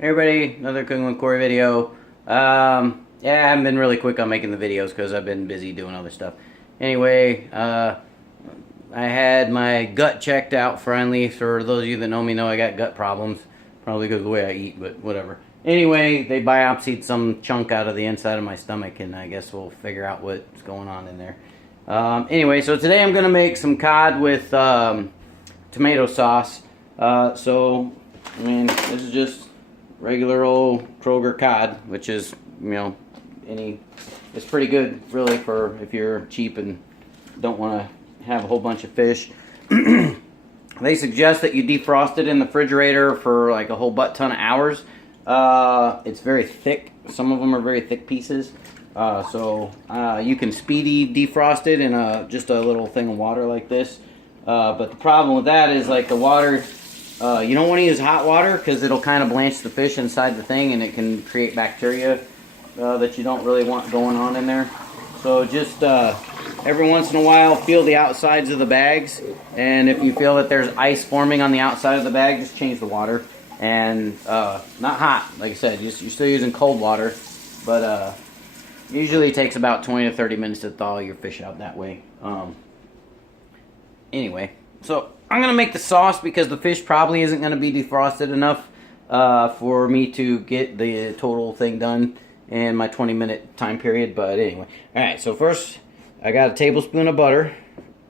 Hey everybody, another Cooking with Cory video. Yeah, I haven't been really quick on making the videos because I've been busy doing other stuff. Anyway, I had my gut checked out finally. For those of you that know me know I got gut problems. Probably because of the way I eat, but whatever. Anyway, they biopsied some chunk out of the inside of my stomach, and I guess we'll figure out what's going on in there. Anyway, so today I'm going to make some cod with tomato sauce. So, I mean, this is just regular old Kroger cod, which is, you know, it's pretty good really for if you're cheap and don't want to have a whole bunch of fish. They suggest that you defrost it in the refrigerator for like a whole ton of hours. It's very thick. Some of them are very thick pieces. So you can speedy defrost it in just a little thing of water like this. But the problem with that is like the water, you don't want to use hot water because it'll kind of blanch the fish inside the thing and it can create bacteria that you don't really want going on in there. So just every once in a while feel the outsides of the bags, and if you feel that there's ice forming on the outside of the bag, just change the water. And not hot, like I said, you're still using cold water, but usually it takes about 20 to 30 minutes to thaw your fish out that way. Anyway, so I'm going to make the sauce because the fish probably isn't going to be defrosted enough for me to get the total thing done in my 20-minute time period. But anyway, alright, so first I got a tablespoon of butter.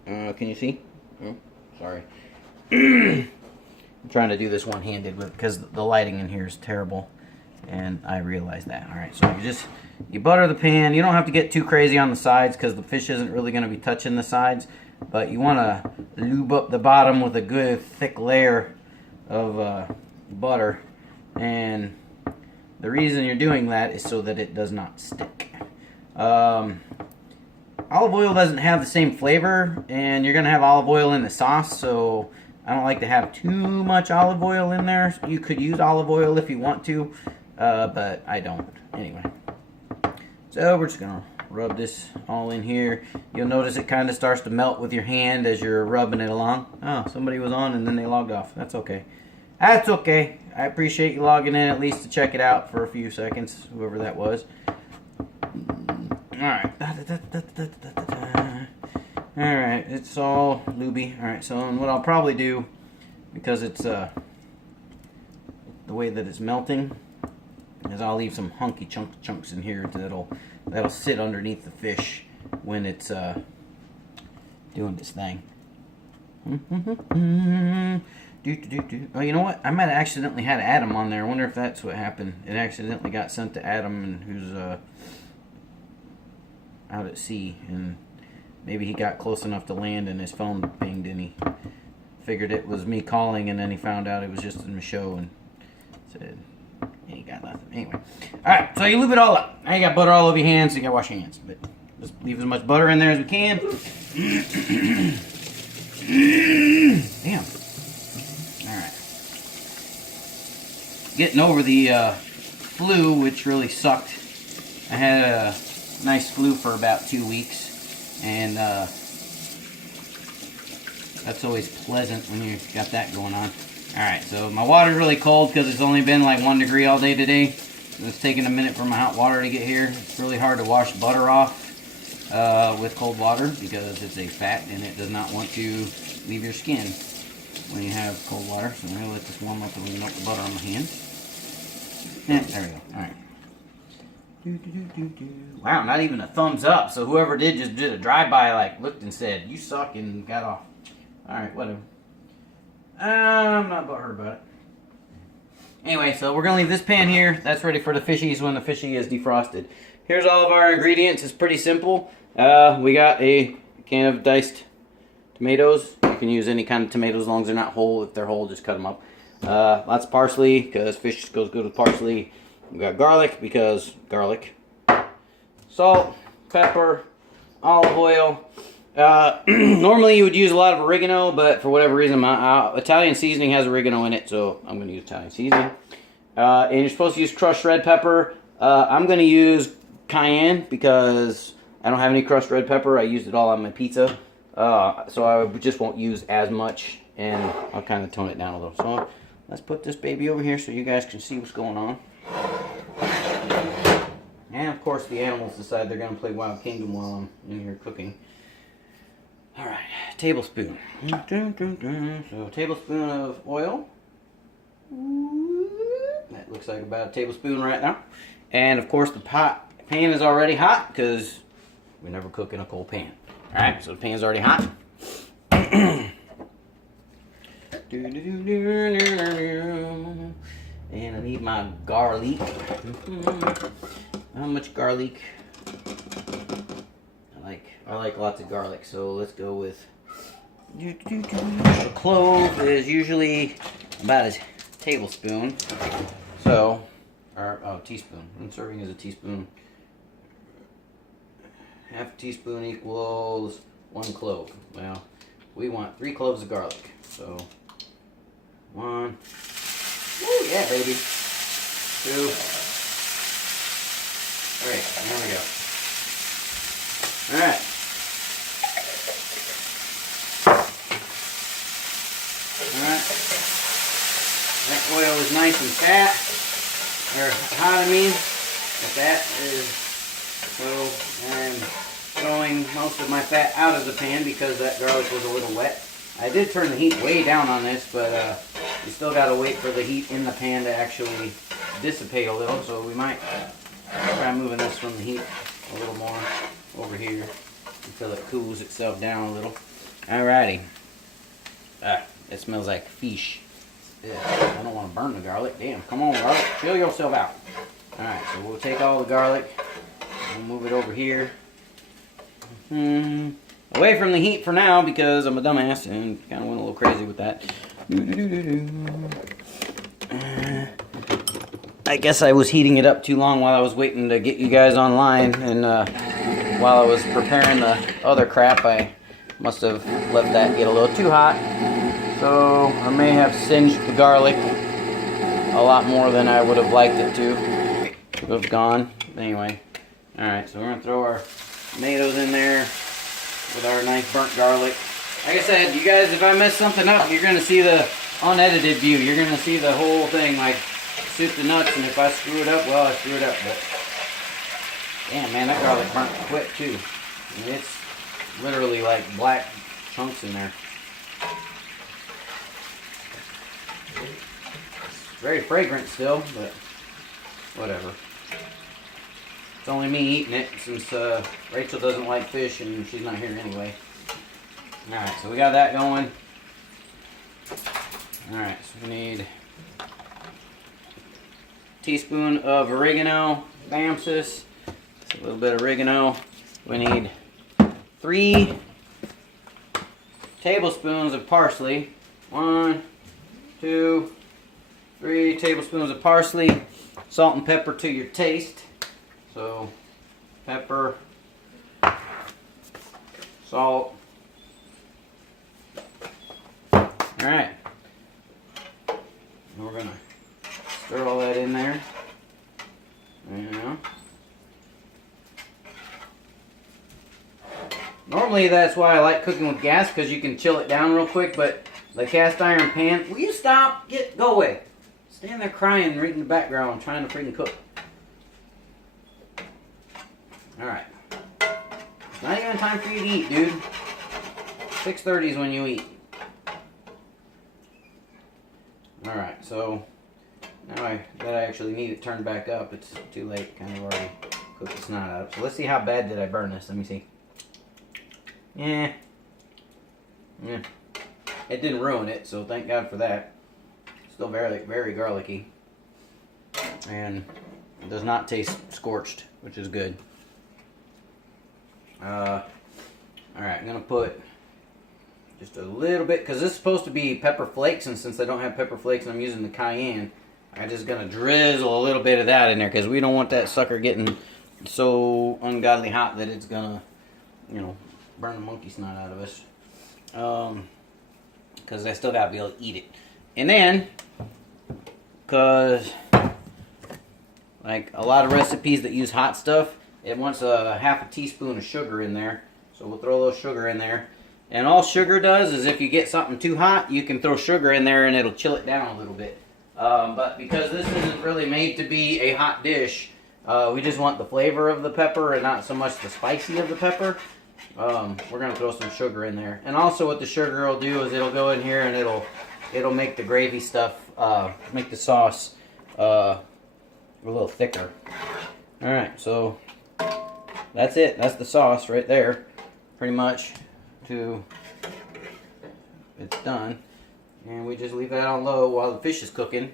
Can you see? Oh, sorry. I'm trying to do this one-handed because the lighting in here is terrible, and I realize that. Alright, so you butter the pan. You don't have to get too crazy on the sides because the fish isn't really going to be touching the sides, but you want to lube up the bottom with a good thick layer of butter, and the reason you're doing that is so that it does not stick. Olive oil doesn't have the same flavor, and you're going to have olive oil in the sauce, so I don't like to have too much olive oil in there. You could use olive oil if you want to, but I don't. Anyway, so we're just going to rub this all in here. You'll notice it kind of starts to melt with your hand as you're rubbing it along. Oh, somebody was on and then they logged off. That's okay. That's okay. I appreciate you logging in at least to check it out for a few seconds, whoever that was. Alright. Alright, it's all lubey. Alright, so what I'll probably do, because it's the way that it's melting, is I'll leave some hunky chunks in here that'll sit underneath the fish when it's doing this thing. Oh, you know what? I might have accidentally had Adam on there. I wonder if that's what happened. It accidentally got sent to Adam, and who's out at sea, and maybe he got close enough to land and his phone pinged and he figured it was me calling, and then he found out it was just in the show and said he ain't got nothing. Anyway, alright, so you lube it all up. Now you got butter all over your hands, so you gotta wash your hands, but just leave as much butter in there as we can. Damn. Alright. Getting over the flu, which really sucked. I had a nice flu for about 2 weeks, and that's always pleasant when you got that going on. Alright, so my water's really cold because it's only been like 1 degree all day today. It's taking a minute for my hot water to get here. It's really hard to wash butter off with cold water because it's a fat and it does not want to leave your skin when you have cold water. So I'm going to let this warm up and melt the butter on my hands. Yeah, there we go. Alright. Wow, not even a thumbs up. So whoever just did a drive-by, like, looked and said, "You suck," and got off. Alright, whatever. I'm not butthurt about it. Anyway, so we're going to leave this pan here. That's ready for the fishies when the fishy is defrosted. Here's all of our ingredients. It's pretty simple. We got a can of diced tomatoes. You can use any kind of tomatoes as long as they're not whole. If they're whole, just cut them up. Lots of parsley, because fish goes good with parsley. We got garlic, because garlic. Salt, pepper, olive oil. Normally you would use a lot of oregano, but for whatever reason, my Italian seasoning has oregano in it, so I'm going to use Italian seasoning. And you're supposed to use crushed red pepper. I'm going to use cayenne because I don't have any crushed red pepper. I used it all on my pizza, so I just won't use as much, and I'll kind of tone it down a little. So let's put this baby over here so you guys can see what's going on. And of course the animals decide they're going to play Wild Kingdom while I'm in here cooking. Alright, tablespoon. So a tablespoon of oil. That looks like about a tablespoon right now. And of course the pan is already hot because we never cook in a cold pan. Alright, so the pan's already hot. And I need my garlic. How much garlic? I like lots of garlic, so let's go with a clove is usually about a tablespoon. So, or teaspoon. I'm serving as a teaspoon. Half a teaspoon equals 1 clove. Well, we want 3 cloves of garlic. So 1. Woo, yeah, baby. 2. 3. There we go. All right. That oil is nice and fat, or hot, I mean. But that is, so I'm throwing most of my fat out of the pan because that garlic was a little wet. I did turn the heat way down on this, but you still got to wait for the heat in the pan to actually dissipate a little. So we might try moving this from the heat a little more over here until it cools itself down a little. Alrighty. It smells like fish. Yeah, I don't want to burn the garlic. Damn, come on, garlic. Chill yourself out. Alright, so we'll take all the garlic. We'll move it over here. Away from the heat for now because I'm a dumbass and kind of went a little crazy with that. I guess I was heating it up too long while I was waiting to get you guys online, and while I was preparing the other crap, I must have let that get a little too hot. So I may have singed the garlic a lot more than I would have liked it to have gone. Anyway, alright, so we're going to throw our tomatoes in there with our nice burnt garlic. Like I said, you guys, if I mess something up, you're going to see the unedited view. You're going to see the whole thing, like soup to nuts, and if I screw it up, well, I screw it up. But damn, man, that garlic burnt quick too. I mean, it's literally like black chunks in there. It's very fragrant still, but whatever. It's only me eating it since Rachel doesn't like fish and she's not here anyway. Alright, so we got that going. Alright, so we need a teaspoon of oregano, bam sis. A little bit of oregano. We need 3 tablespoons of parsley. 1, 2, 3 tablespoons of parsley. Salt and pepper to your taste. So, pepper, salt. Alright. We're going to stir all that in there. Normally that's why I like cooking with gas, because you can chill it down real quick, but the cast iron pan, will you stop? Go away. Stand there crying right in the background trying to freaking cook. Alright. It's not even time for you to eat, dude. 6:30 is when you eat. Alright, so now that I actually need it turned back up, it's too late. Kind of already cooked the snot out. So let's see how bad did I burn this. Let me see. Yeah. It didn't ruin it, so thank God for that. Still very, very garlicky. And it does not taste scorched, which is good. Alright, I'm going to put just a little bit, because this is supposed to be pepper flakes, and since I don't have pepper flakes and I'm using the cayenne, I'm just going to drizzle a little bit of that in there, because we don't want that sucker getting so ungodly hot that it's going to, burn the monkey snot out of us. Because I still got to be able to eat it. And then, because like a lot of recipes that use hot stuff, it wants a half a teaspoon of sugar in there. So we'll throw a little sugar in there. And all sugar does is if you get something too hot, you can throw sugar in there and it'll chill it down a little bit. But because this isn't really made to be a hot dish, we just want the flavor of the pepper and not so much the spicy of the pepper. We're going to throw some sugar in there. And also what the sugar will do is it'll go in here and it'll make the gravy stuff, make the sauce a little thicker. Alright, so that's it. That's the sauce right there, pretty much. It's done. And we just leave that on low while the fish is cooking.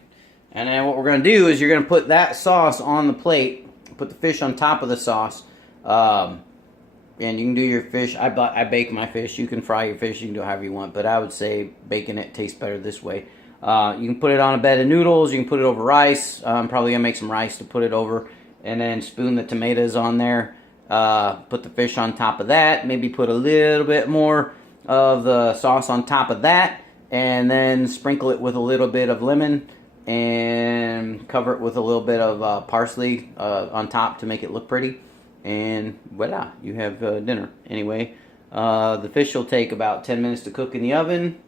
And then what we're going to do is you're going to put that sauce on the plate, put the fish on top of the sauce. And you can do your fish. I bake my fish. You can fry your fish. You can do however you want. But I would say baking it tastes better this way. You can put it on a bed of noodles. You can put it over rice. I'm probably going to make some rice to put it over. And then spoon the tomatoes on there. Put the fish on top of that. Maybe put a little bit more of the sauce on top of that. And then sprinkle it with a little bit of lemon. And cover it with a little bit of parsley on top to make it look pretty. And voila, you have dinner. Anyway, the fish will take about 10 minutes to cook in the oven.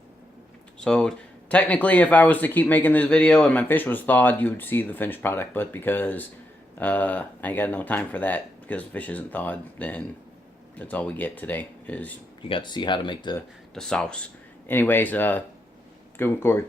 So technically, if I was to keep making this video and my fish was thawed, you would see the finished product. But because I ain't got no time for that, because the fish isn't thawed, then that's all we get today. Is you got to see how to make the sauce. Anyways, go with Cory.